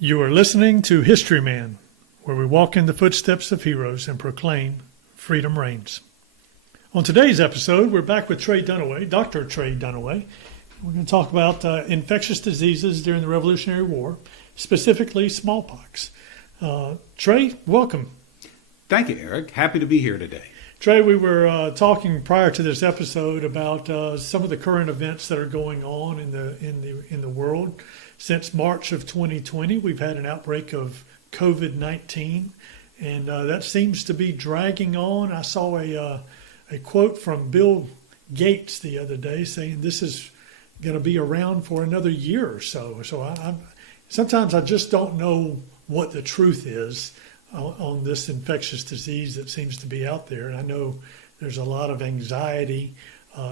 You are listening to Historyman, where we walk in the footsteps of heroes and proclaim freedom reigns. On today's episode, we're back with Dunaway, Dr. Trey Dunaway. We're going to talk about infectious diseases during the Revolutionary War, specifically smallpox. Trey, welcome. Thank you, Eric. Happy to be here today. Trey, we were talking prior to this episode about some of the current events that are going on in the world. Since March of 2020, we've had an outbreak of COVID-19, and that seems to be dragging on. I saw a quote from Bill Gates the other day saying this is going to be around for another year or so. So sometimes I just don't know what the truth is on this infectious disease that seems to be out there. And I know there's a lot of anxiety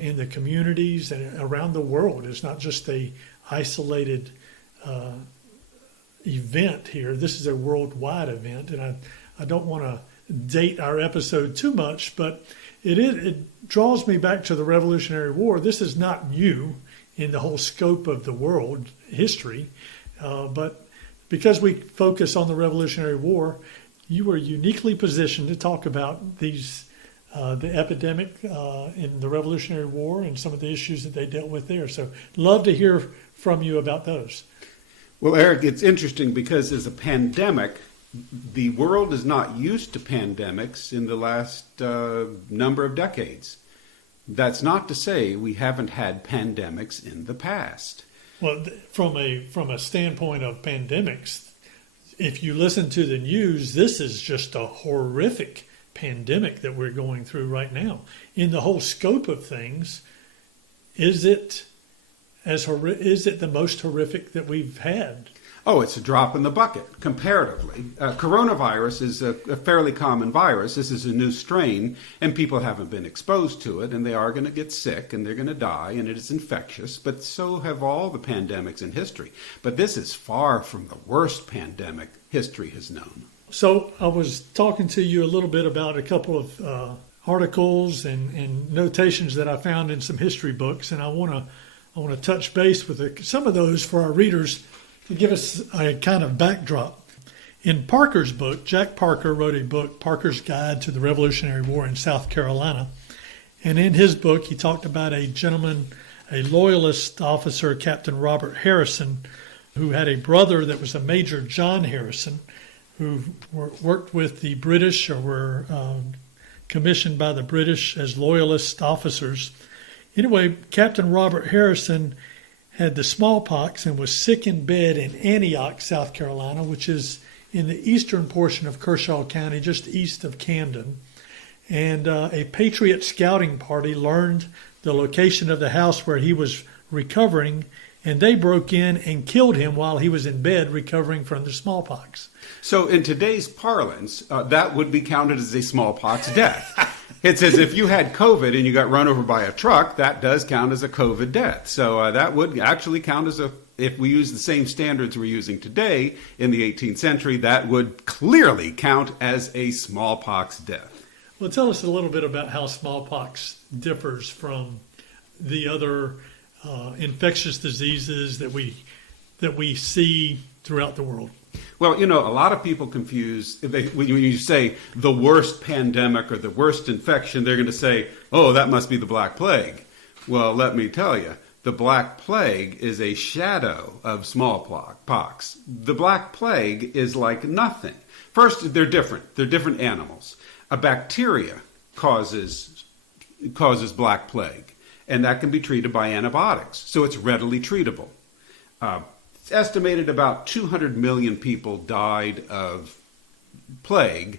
in the communities and around the world. It's not just a isolated event here. This is a worldwide event, and I don't want to date our episode too much, but it draws me back to the Revolutionary War. This is not new in the whole scope of the world history, but because we focus on the Revolutionary War, you were uniquely positioned to talk about these the epidemic in the Revolutionary War and some of the issues that they dealt with there. So love to hear from you about those. Well, Eric, it's interesting because as a pandemic, the world is not used to pandemics in the last number of decades. That's not to say we haven't had pandemics in the past. Well, from a standpoint of pandemics, if you listen to the news, this is just a horrific pandemic that we're going through right now. In the whole scope of things, is it the most horrific that we've had? Oh, it's a drop in the bucket, comparatively. Coronavirus is a fairly common virus. This is a new strain, and people haven't been exposed to it, and they are going to get sick, and they're going to die, and it is infectious, but so have all the pandemics in history. But this is far from the worst pandemic history has known. So I was talking to you a little bit about a couple of articles and notations that I found in some history books, and I want to touch base with some of those for our readers to give us a kind of backdrop. In Parker's book, Jack Parker wrote a book, Parker's Guide to the Revolutionary War in South Carolina. And in his book, he talked about a gentleman, a loyalist officer, Captain Robert Harrison, who had a brother that was a Major John Harrison, who worked with the British or were commissioned by the British as loyalist officers. Anyway, Captain Robert Harrison had the smallpox and was sick in bed in Antioch, South Carolina, which is in the eastern portion of Kershaw County, just east of Camden. And a Patriot scouting party learned the location of the house where he was recovering, and they broke in and killed him while he was in bed recovering from the smallpox. So in today's parlance, that would be counted as a smallpox death. It's as if you had COVID and you got run over by a truck, that does count as a COVID death. So that would actually count as if we use the same standards we're using today in the 18th century, that would clearly count as a smallpox death. Well, tell us a little bit about how smallpox differs from the other infectious diseases that we see throughout the world. Well, a lot of people confuse, when you say the worst pandemic or the worst infection, they're going to say, oh, that must be the Black Plague. Well, let me tell you, the Black Plague is a shadow of smallpox. The Black Plague is like nothing. First, they're different. They're different animals. A bacteria causes Black Plague, and that can be treated by antibiotics, so it's readily treatable. It's estimated about 200 million people died of plague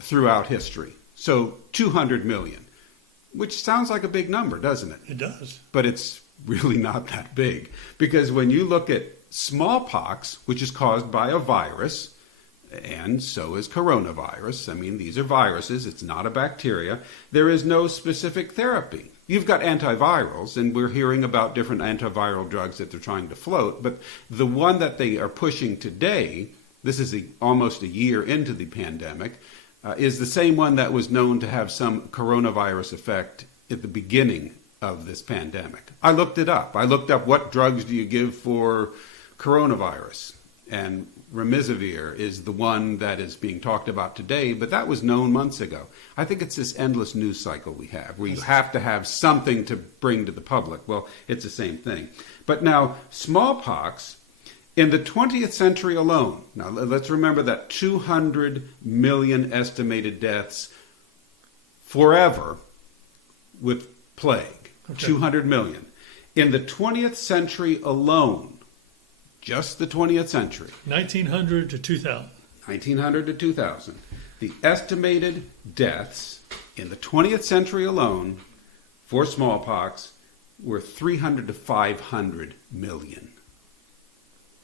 throughout history. So 200 million, which sounds like a big number, doesn't it? It does. But it's really not that big, because when you look at smallpox, which is caused by a virus, and so is coronavirus. I mean, these are viruses. It's not a bacteria. There is no specific therapy. You've got antivirals, and we're hearing about different antiviral drugs that they're trying to float. But the one that they are pushing today, this is almost a year into the pandemic, is the same one that was known to have some coronavirus effect at the beginning of this pandemic. I looked it up. I looked up what drugs do you give for coronavirus. And remdesivir is the one that is being talked about today, but that was known months ago. I think it's this endless news cycle we have, where you have to have something to bring to the public. Well, it's the same thing. But now, smallpox, in the 20th century alone, now let's remember that 200 million estimated deaths forever with plague. Okay. 200 million. In the 20th century alone, just the 20th century. 1900 to 2000. 1900 to 2000. The estimated deaths in the 20th century alone for smallpox were 300 to 500 million.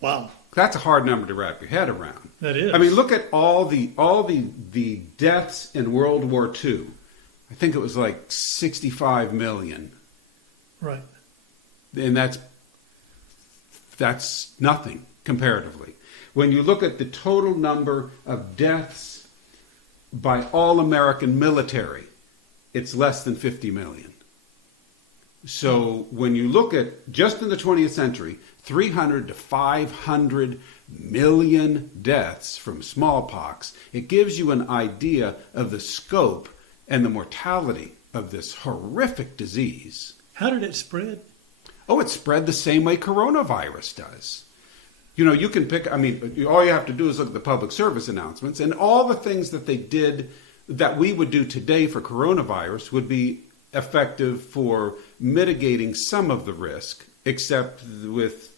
Wow. That's a hard number to wrap your head around. That is. I mean, look at all the deaths in World War II. I think it was like 65 million. Right. And that's nothing comparatively. When you look at the total number of deaths by all American military, it's less than 50 million. So when you look at, just in the 20th century, 300 to 500 million deaths from smallpox, it gives you an idea of the scope and the mortality of this horrific disease. How did it spread? Oh, it spread the same way coronavirus does. You know, you can pick, I mean, all you have to do is look at the public service announcements, and all the things that they did that we would do today for coronavirus would be effective for mitigating some of the risk, except with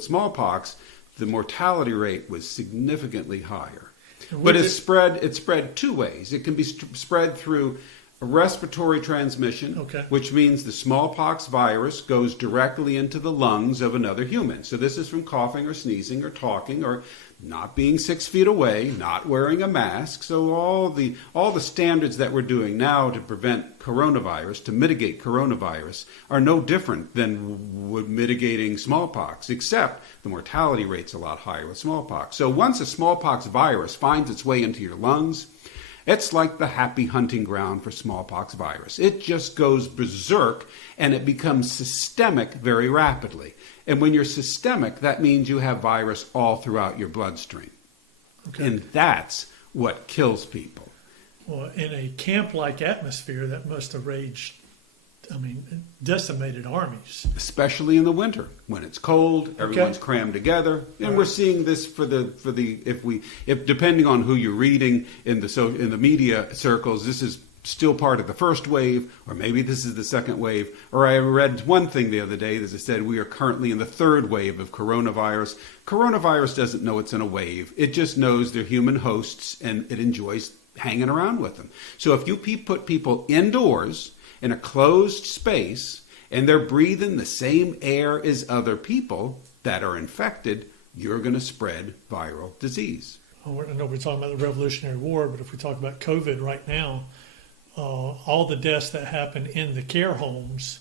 smallpox, the mortality rate was significantly higher. But it spread two ways. It can be spread through a respiratory transmission, okay, which means the smallpox virus goes directly into the lungs of another human. So this is from coughing or sneezing or talking or not being 6 feet away, not wearing a mask. So all the standards that we're doing now to prevent coronavirus, to mitigate coronavirus, are no different than mitigating smallpox, except the mortality rate's a lot higher with smallpox. So once a smallpox virus finds its way into your lungs, it's like the happy hunting ground for smallpox virus. It just goes berserk and it becomes systemic very rapidly. And when you're systemic, that means you have virus all throughout your bloodstream. Okay. And that's what kills people. Well, in a camp-like atmosphere, that must have raged, decimated armies. Especially in the winter when it's cold, everyone's crammed together, and we're seeing this if depending on who you're reading in the media circles, this is still part of the first wave, or maybe this is the second wave. Or I read one thing the other day that said we are currently in the third wave of coronavirus. Coronavirus doesn't know it's in a wave; it just knows they're human hosts, and it enjoys hanging around with them. So if you put people indoors in a closed space, and they're breathing the same air as other people that are infected, you're going to spread viral disease. I know we're talking about the Revolutionary War, but if we talk about COVID right now, all the deaths that happen in the care homes,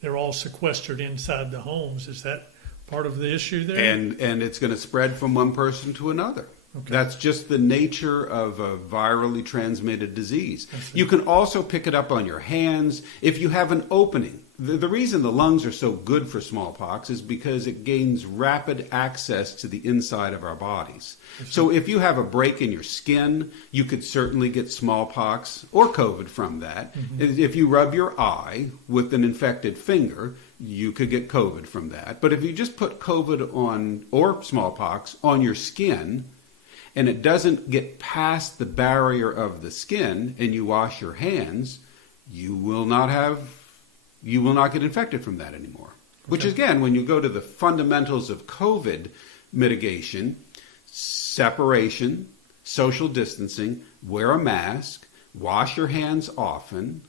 they're all sequestered inside the homes. Is that part of the issue there? And it's going to spread from one person to another. Okay. That's just the nature of a virally transmitted disease. You can also pick it up on your hands. If you have an opening, the reason the lungs are so good for smallpox is because it gains rapid access to the inside of our bodies. So if you have a break in your skin, you could certainly get smallpox or COVID from that. Mm-hmm. If you rub your eye with an infected finger, you could get COVID from that. But if you just put COVID on, or smallpox, on your skin, and it doesn't get past the barrier of the skin, and you wash your hands, you will not get infected from that anymore. Okay. Which again, when you go to the fundamentals of COVID mitigation, separation, social distancing, wear a mask, wash your hands often,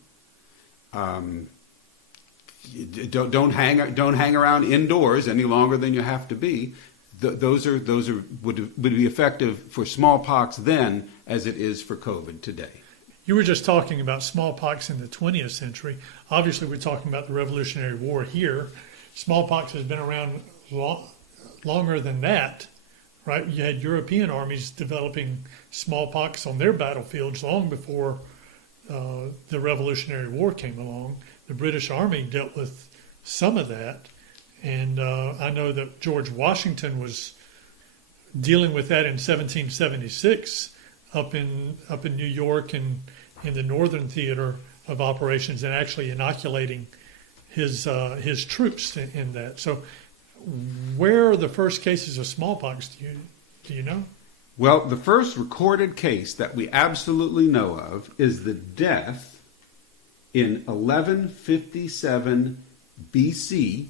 don't hang around indoors any longer than you have to be. Those would be effective for smallpox then as it is for COVID today. You were just talking about smallpox in the 20th century. Obviously, we're talking about the Revolutionary War here. Smallpox has been around longer than that, right? You had European armies developing smallpox on their battlefields long before the Revolutionary War came along. The British Army dealt with some of that. And I know that George Washington was dealing with that in 1776 up in New York and in the Northern Theater of Operations, and actually inoculating his troops in that. So, where are the first cases of smallpox? Do you know? Well, the first recorded case that we absolutely know of is the death in 1157 BC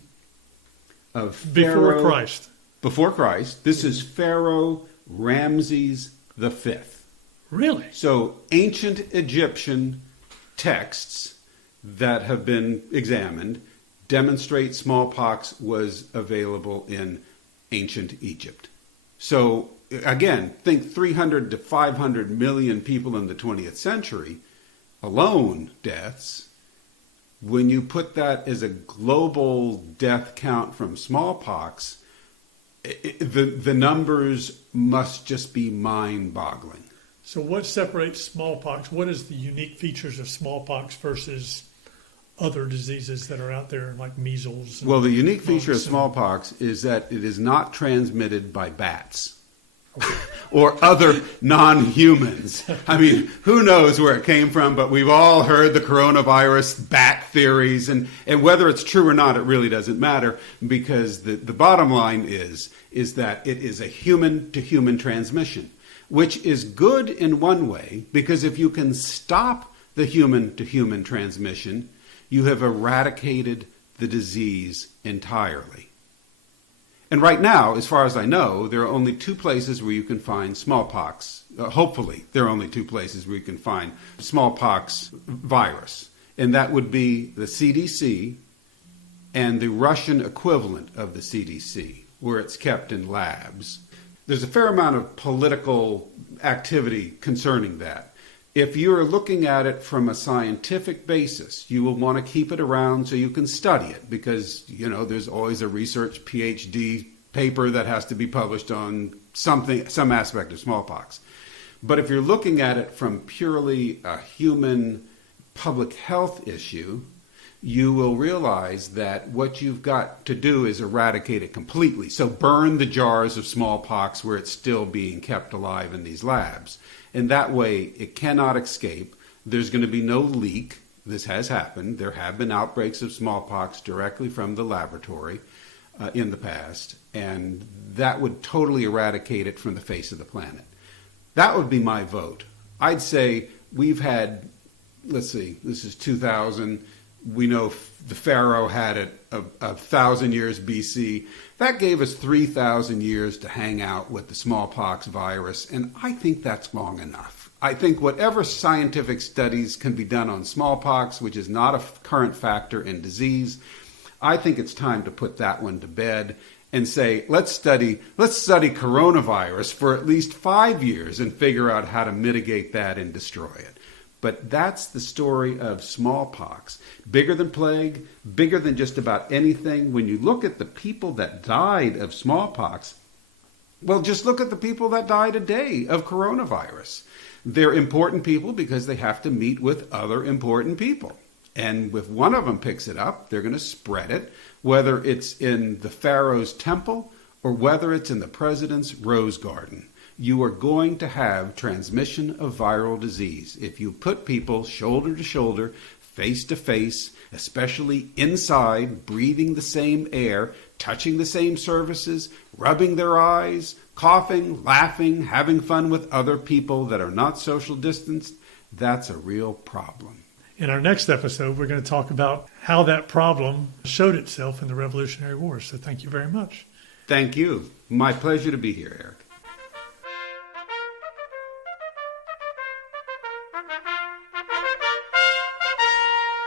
of Pharaoh. Before Christ. Before Christ. This is Pharaoh Ramses V. Really? So ancient Egyptian texts that have been examined demonstrate smallpox was available in ancient Egypt. So again, think 300 to 500 million people in the 20th century, alone deaths. When you put that as a global death count from smallpox, the numbers must just be mind-boggling. So what separates smallpox? What is the unique features of smallpox versus other diseases that are out there like measles? Well, the unique feature of smallpox is that it is not transmitted by bats. Or other non-humans. I mean, who knows where it came from, but we've all heard the coronavirus bat theories, and whether it's true or not, it really doesn't matter, because the bottom line is that it is a human-to-human transmission, which is good in one way, because if you can stop the human-to-human transmission, you have eradicated the disease entirely. And right now, as far as I know, there are only two places where you can find smallpox. Hopefully, there are only two places where you can find smallpox virus. And that would be the CDC and the Russian equivalent of the CDC, where it's kept in labs. There's a fair amount of political activity concerning that. If you're looking at it from a scientific basis, you will want to keep it around so you can study it, because, there's always a research PhD paper that has to be published on some aspect of smallpox. But if you're looking at it from purely a human public health issue, you will realize that what you've got to do is eradicate it completely. So burn the jars of smallpox where it's still being kept alive in these labs. And that way, it cannot escape. There's going to be no leak. This has happened. There have been outbreaks of smallpox directly from the laboratory in the past. And that would totally eradicate it from the face of the planet. That would be my vote. I'd say we've had, let's see, this is 2000. We know the Pharaoh had it 1,000 years BC. That gave us 3,000 years to hang out with the smallpox virus, and I think that's long enough. I think whatever scientific studies can be done on smallpox, which is not a current factor in disease, I think it's time to put that one to bed and say, let's study coronavirus for at least 5 years and figure out how to mitigate that and destroy it. But that's the story of smallpox. Bigger than plague, bigger than just about anything. When you look at the people that died of smallpox, well, just look at the people that died a day of coronavirus. They're important people because they have to meet with other important people. And if one of them picks it up, they're going to spread it, whether it's in the Pharaoh's temple or whether it's in the president's rose garden. You are going to have transmission of viral disease if you put people shoulder to shoulder, face to face, especially inside, breathing the same air, touching the same surfaces, rubbing their eyes, coughing, laughing, having fun with other people that are not social distanced. That's a real problem. In our next episode, we're going to talk about how that problem showed itself in the Revolutionary War. So thank you very much. Thank you. My pleasure to be here, Eric.